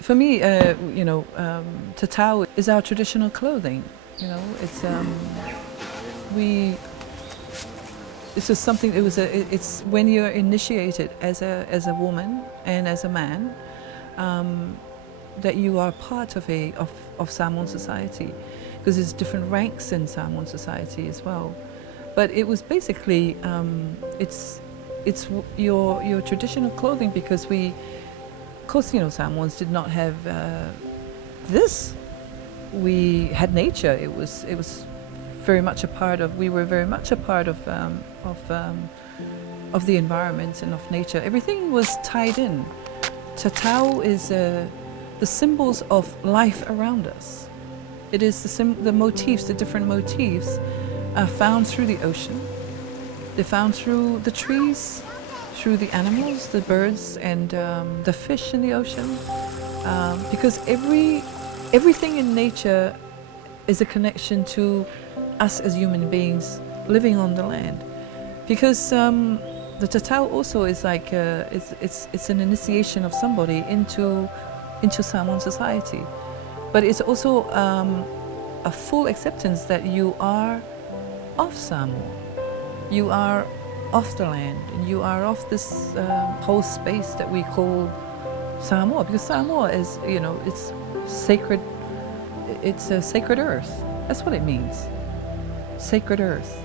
For me, Tatau is our traditional clothing. It's This is something. It's when you're initiated as a woman and as a man, that you are part of Samoan society, because there's different ranks in Samoan society as well. But it was basically it's your traditional clothing, because of course, Samoans did not have this. We had nature. It was very much a part of. We were very much a part of the environment and of nature. Everything was tied in. Tatau is the symbols of life around us. It is the motifs, the different motifs are found through the ocean. They're found through the trees, through the animals, the birds, and the fish in the ocean. Because everything in nature is a connection to us as human beings living on the land. Because the Tatau also is like it's an initiation of somebody into Samoan society, but it's also a full acceptance that you are of Samoa, you are of the land, and you are of this whole space that we call Samoa. Because Samoa is, it's sacred. It's a sacred earth. That's what it means. Sacred earth.